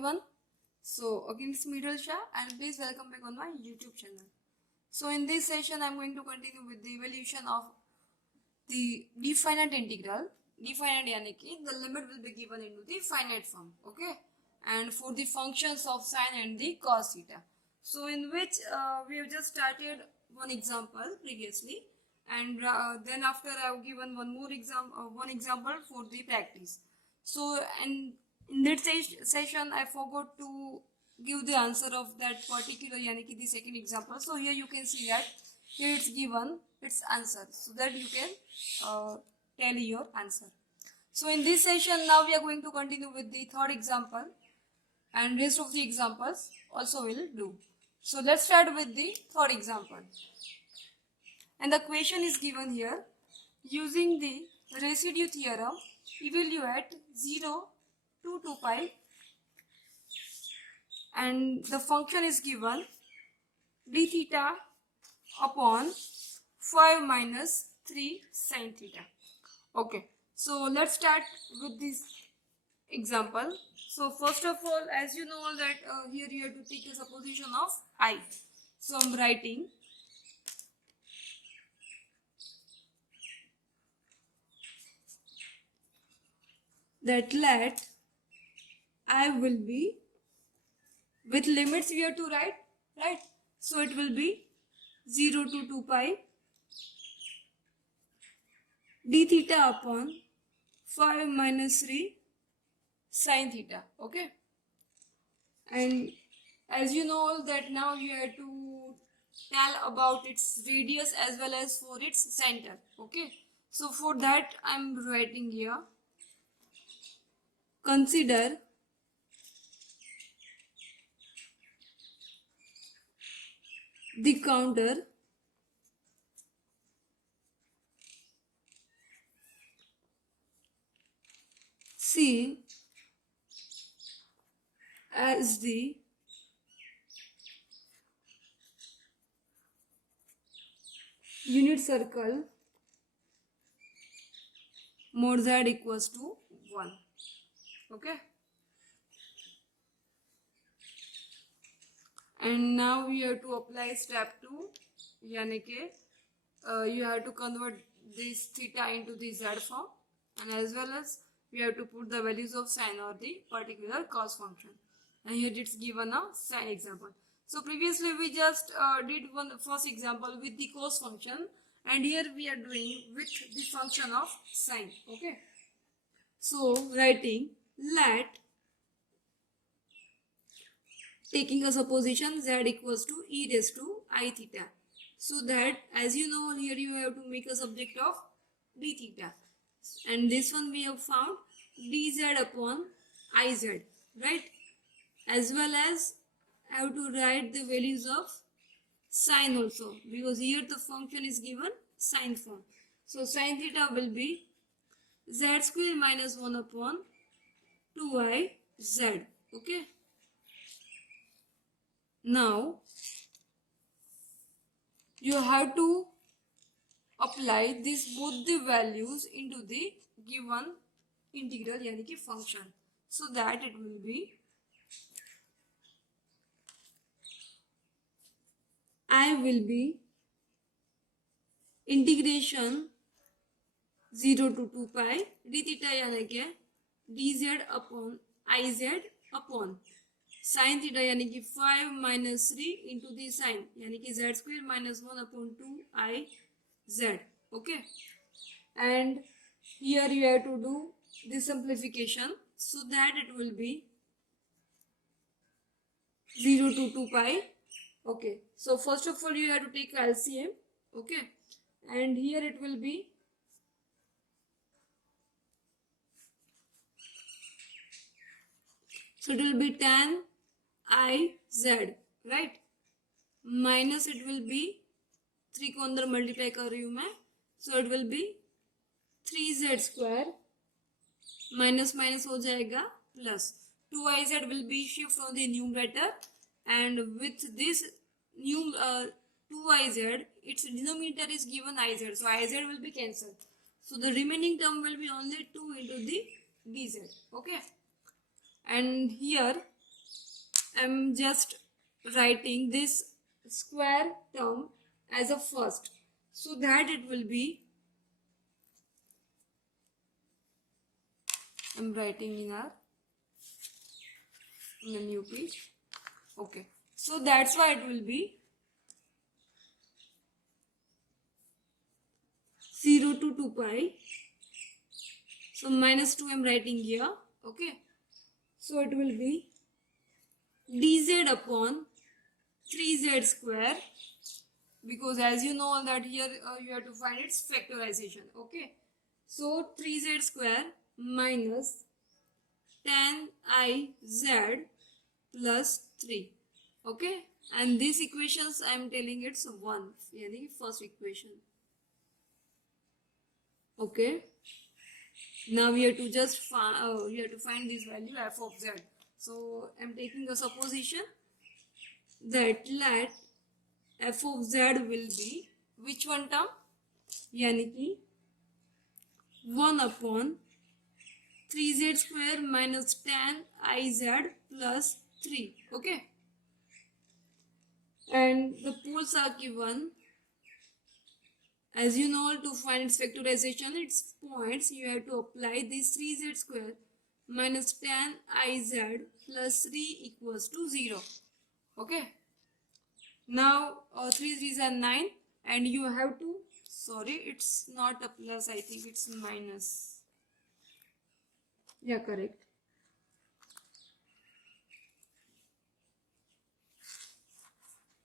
everyone. So again it's Middle Shah and please welcome back on my YouTube channel. So in this session I'm going to continue with the evaluation of the definite integral. Definite यानी कि the limit will be given into the finite form, okay? And for the functions of sine and the cos theta. So in which we have just started one example previously, and then after I have given one more example for the practice. So and in that session I forgot to give the answer of that particular yani ki the second example. So here you can see that here it's given its answer so that you can tally your answer. So in this session now we are going to continue with the third example, and rest of the examples also will do. So let's start with the third example. And the question is given here: using the residue theorem, evaluate 0 to 2 pi, and the function is given d theta upon 5 minus 3 sin theta. Okay, so let's start with this example. So first of all, as you know that here you have to take a supposition of I. So I'm writing that let I will be, with limits we have to write, right? So it will be 0 to 2 pi d theta upon 5 minus 3 sin theta. Okay, and as you know that now you have to tell about its radius as well as for its center. Okay, so for that I'm writing here: consider the counter C as the unit circle mod z equals to 1. Okay, and now we have to apply step 2, yani ke you have to convert this theta into the z form, and as well as we have to put the values of sine or the particular cos function, and here it's given a sine example. So previously we just did one first example with the cos function, and here we are doing with the function of sine. Okay, so writing let, taking a supposition z equals to e raised to I theta, so that as you know here you have to make a subject of d theta, and this one we have found dz upon iz, right? As well as I have to write the values of sine also, because here the function is given sine form. So sine theta will be z square minus 1 upon 2iz. Okay, now you have to apply this both the values into the given integral yani ki function, so that it will be I will be integration 0 to 2 pi d theta yani कि dz upon iz upon sin theta yani कि 5 minus 3 into the sin yani कि z square minus 1 upon 2 I z. Okay, and here you have to do the simplification, so that it will be 0 to 2 pi. Okay, so first of all you have to take LCM. Okay, and here it will be so it will be tan iz, right? Minus it will be 3 को अंदर multiply कर रही हूं मैं, so it will be 3z square minus minus हो जाएगा plus 2iz will be shift from the numerator, and with this new 2iz its denominator is given iz, so iz will be cancelled, so the remaining term will be only 2 into the dz. Okay, and here I'm just writing this square term as a first, so that it will be, I'm writing in a new page. Okay, so that's why it will be 0 to 2 pi. So minus 2 I'm writing here. Okay, so it will be dz upon 3z square, because as you know that here you have to find its factorization. Okay, so 3z square minus 10iz plus 3. Okay, and these equations I am telling it's 1, yani first equation. Okay, now we have to just find this value f of z. So I am taking a supposition that let f of z will be which one term, yani ki 1 upon 3z square minus 10iz plus 3. Okay, and the poles are given. As you know, to find its factorization, its points, you have to apply this 3z square minus 10iz plus 3 equals to 0. Okay, now 3 3s are 9, and you have to, sorry, it's not a plus, I think it's minus. Yeah, correct.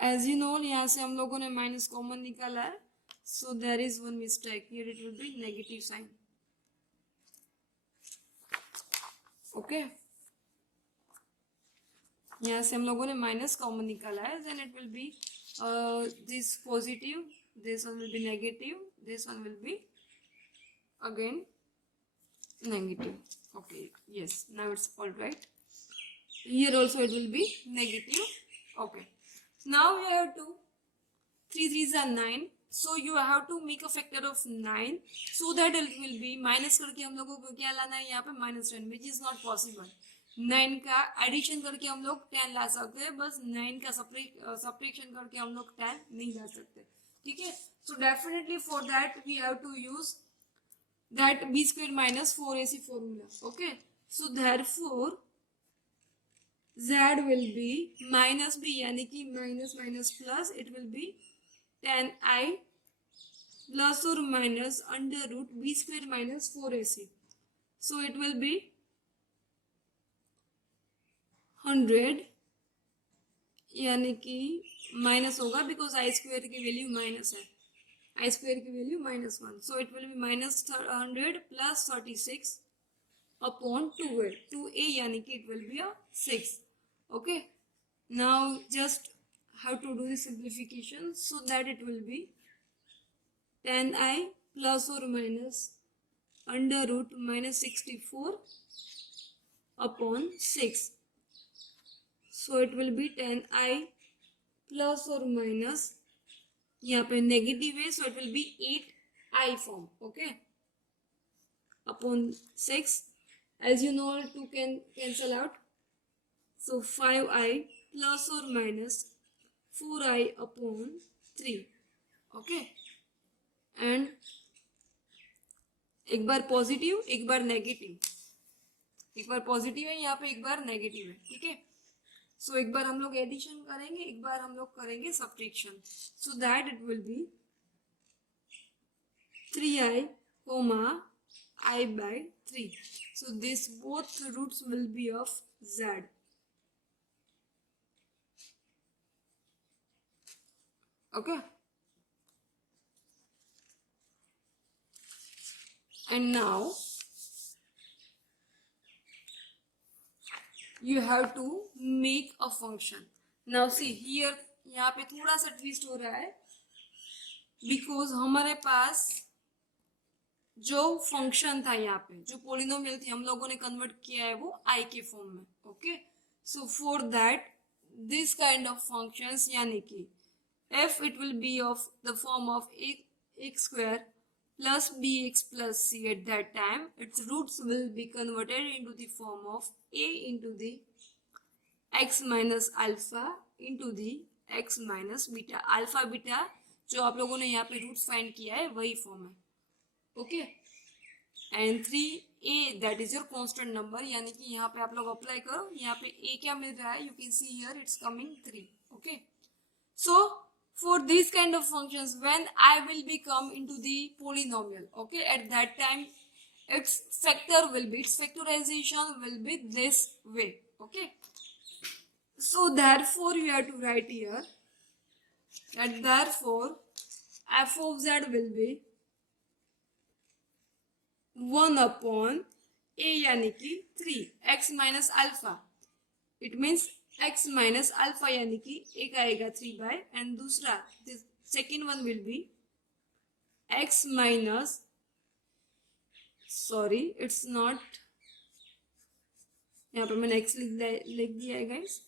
As you know, यहाँ से हम लोगों ने minus common निकाला है, so there is one mistake here, it will be negative sign. Okay, यहाँ से हम लोगों ने माइनस कॉमन निकाला है, then it will be this positive, this one will be negative, this one will be again negative. Okay, yes, now it's all right. Here also it will be negative. Okay, now we have to 3 3s are 9, so you have to make a factor of 9, so that it will be minus करके हम लोगों को क्या लाना है यहाँ पे -10, which is not possible. 9 का एडिशन करके हम लोग 10 ला सकते हैं, बस 9 का सब्ट्रैक्शन करके हम लोग 10 नहीं ला सकते. ठीक है, so definitely for that we have to use that b square minus 4ac formula. Okay, so therefore z will be minus b, यानी कि minus minus plus, it will be 10i plus or minus under root b square minus 4ac. So it will be 100, यानी कि minus होगा because I square की value minus है, आई square की value -1, so it will be minus 100 plus 36 upon 2a, यानी कि it will be a 6. Okay, now just have to do the simplification, so that it will be 10i plus or minus under root -64 upon 6. So it will be 10i plus or minus, यहाँ पे negative है, so it will be 8i form. Okay, upon 6. As you know, 2 can cancel out, so 5i plus or minus 4i upon 3. Okay, and एक बार positive एक बार negative, एक बार positive है यहाँ पे, एक बार नेगेटिव है. ठीक है, सो एक बार हम लोग एडिशन करेंगे, एक बार हम लोग करेंगे subtraction, so that it will be 3i comma I by 3. So this both roots will be of z. Okay, and now you have to make a function. Now see here, यहाँ पे थोड़ा सा twist हो रहा है, because हमारे पास जो function था यहाँ पे, जो पोलिनोमियल थी, हम लोगों ने कन्वर्ट किया है वो आई के फॉर्म में. Okay, so for that this kind of functions, यानी कि f it will be of the form of x square plus bx plus c. At that time its roots will be converted into the form of a into the x minus alpha into the x minus beta. Alpha beta जो आप लोगों ने यहाँ पे roots find किया है वही form है. Okay. And 3a that is your constant number, यानी कि यहाँ पे आप लोग अप्लाई करो. यहाँ पे a क्या मिल रहा है, you can see here it's coming 3. Okay. So for these kind of functions, when I will be come into the polynomial, okay, at that time its factorization will be this way. Okay. So therefore you have to write here that therefore f of z will be 1 upon a, यानी कि 3 x minus alpha. It means x minus alpha, यानी कि एक आएगा 3 by, and दूसरा the second one will be x minus, sorry it's not, यहाँ पे मैंने x लिख दिया है guys.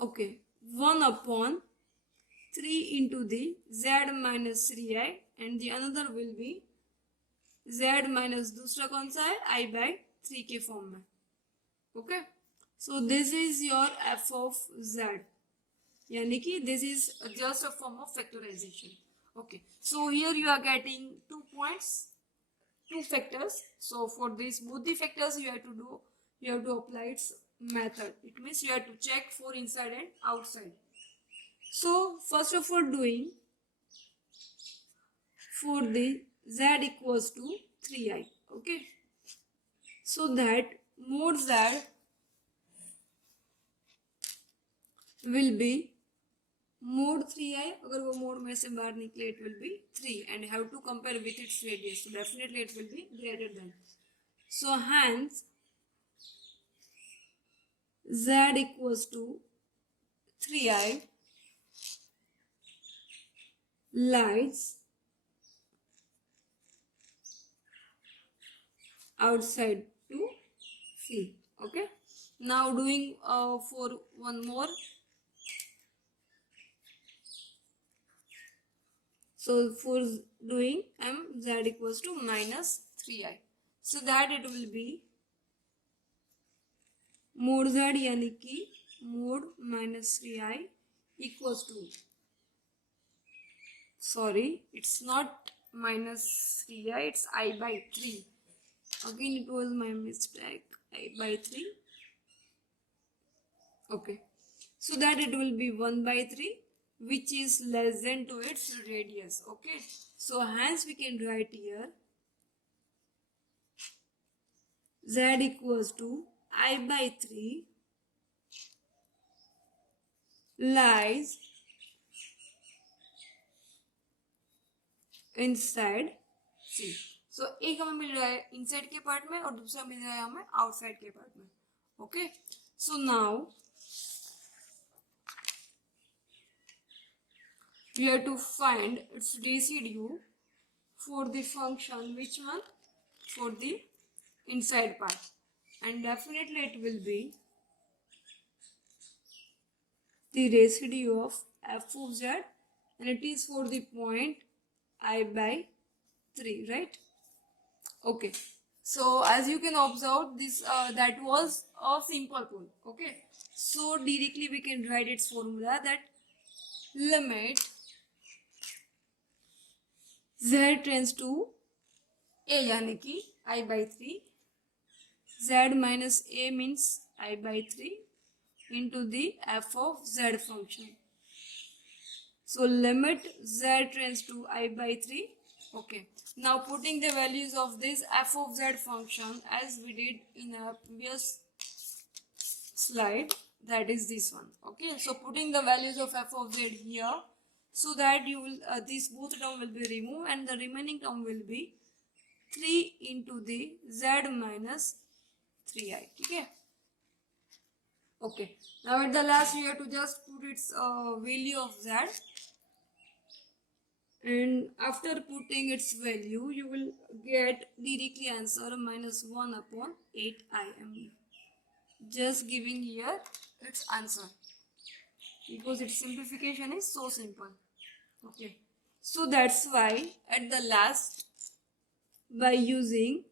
Okay, 1 upon 3 into the z minus 3i, and the another will be z minus दूसरा कौन सा है, I by 3 के फॉर्म में. Okay, so this is your f of z, यानी कि this is just a form of factorization. Okay, so here you are getting 2 points, 2 factors. So for this both the factors you have to apply its method. It means you have to check for inside and outside. So first of all, doing for the z equals to 3i. Okay, so that mod z will be mod 3i. अगर वो mod में से बाहर निकले it will be 3, and have to compare with its radius, so definitely it will be greater than. So hence z equals to 3i lies outside to C. Okay, now doing for one more. So for doing z equals to minus 3i, so that it will be mod z, यानी कि mod minus 3i equals to, sorry it's not minus 3i, it's I by 3. Again it was my mistake, I by 3. Okay, so that it will be 1 by 3, which is less than to its radius. Okay, so hence we can write here z equals to I by 3 lies inside C. So एक हमें मिल रहा है inside के part में और दूसरा मिल रहा है हमें outside के पार्ट में. Okay, so now we have to find its residue for the function. Which one? For the inside part, and definitely it will be the residue of f of z, and it is for the point I by 3, right? Okay, so as you can observe this that was a simple pole. Okay, so directly we can write its formula, that limit z tends to a, यानी कि I by 3, z minus a means I by 3 into the f of z function. So limit z tends to I by 3. Okay, now putting the values of this f of z function as we did in a previous slide, that is this one. Okay, so putting the values of f of z here, so that you will this both term will be removed and the remaining term will be 3 into the z minus 3i. Okay, okay, now at the last you have to just put its value of z, and after putting its value you will get directly answer minus 1 upon 8i. am just giving here its answer because its simplification is so simple. Okay, so that's why at the last, by using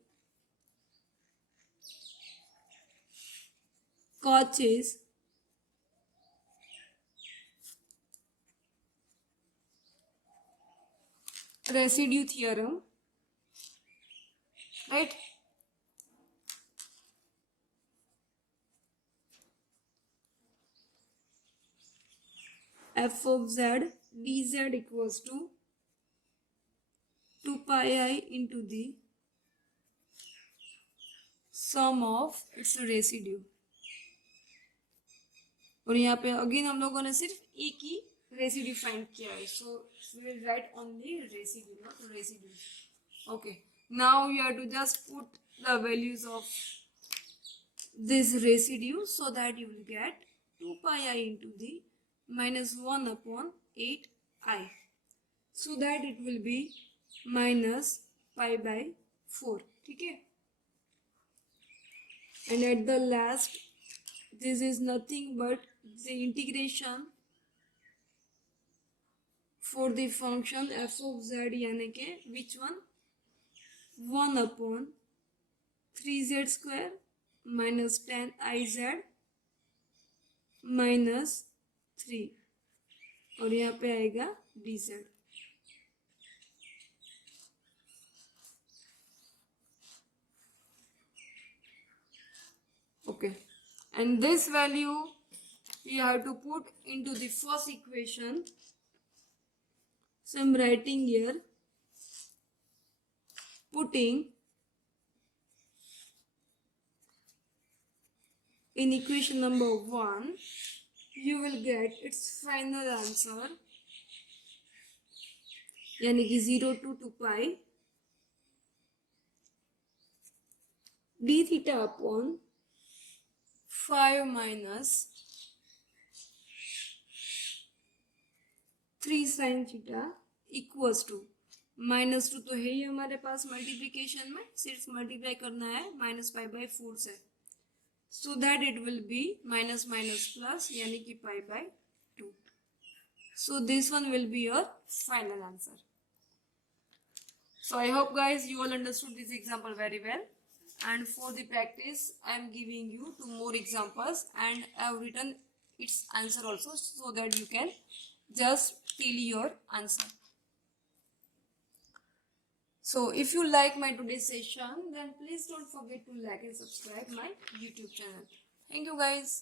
Cauchy's residue theorem, right? F of z dz equals to 2 pi I into the sum of its residue. और यहाँ पे again हम लोगों ने सिर्फ एक ही residue find किया है, so we will write only residue, not residue. Okay, now you have to just put the values of this residue so that you will get 2 pi I into the minus 1 upon 8 I, so that it will be minus pi by 4. ठीक है, and at the last this is nothing but the integration for the function f of z, यानी के which one, 1 upon 3z square minus 10 iz minus 3, और यहाँ पे आएगा dz. Okay, and this value you have to put into the first equation. So I'm writing here, putting in equation number 1, you will get its final answer, यानी कि 0 to 2 pi d theta upon 5 minus 3 sin theta equals to -2 तो है ही हमारे पास multiplication में, सिर्फ multiply करना है minus pi by 4 से, so that it will be minus minus plus यानी कि pi by 2. So this one will be your final answer. So I hope guys you all understood this example very well, and for the practice I am giving you 2 more examples and I have written its answer also so that you can just tell your answer. So if you like my today's session, then please don't forget to like and subscribe my YouTube channel. Thank you guys.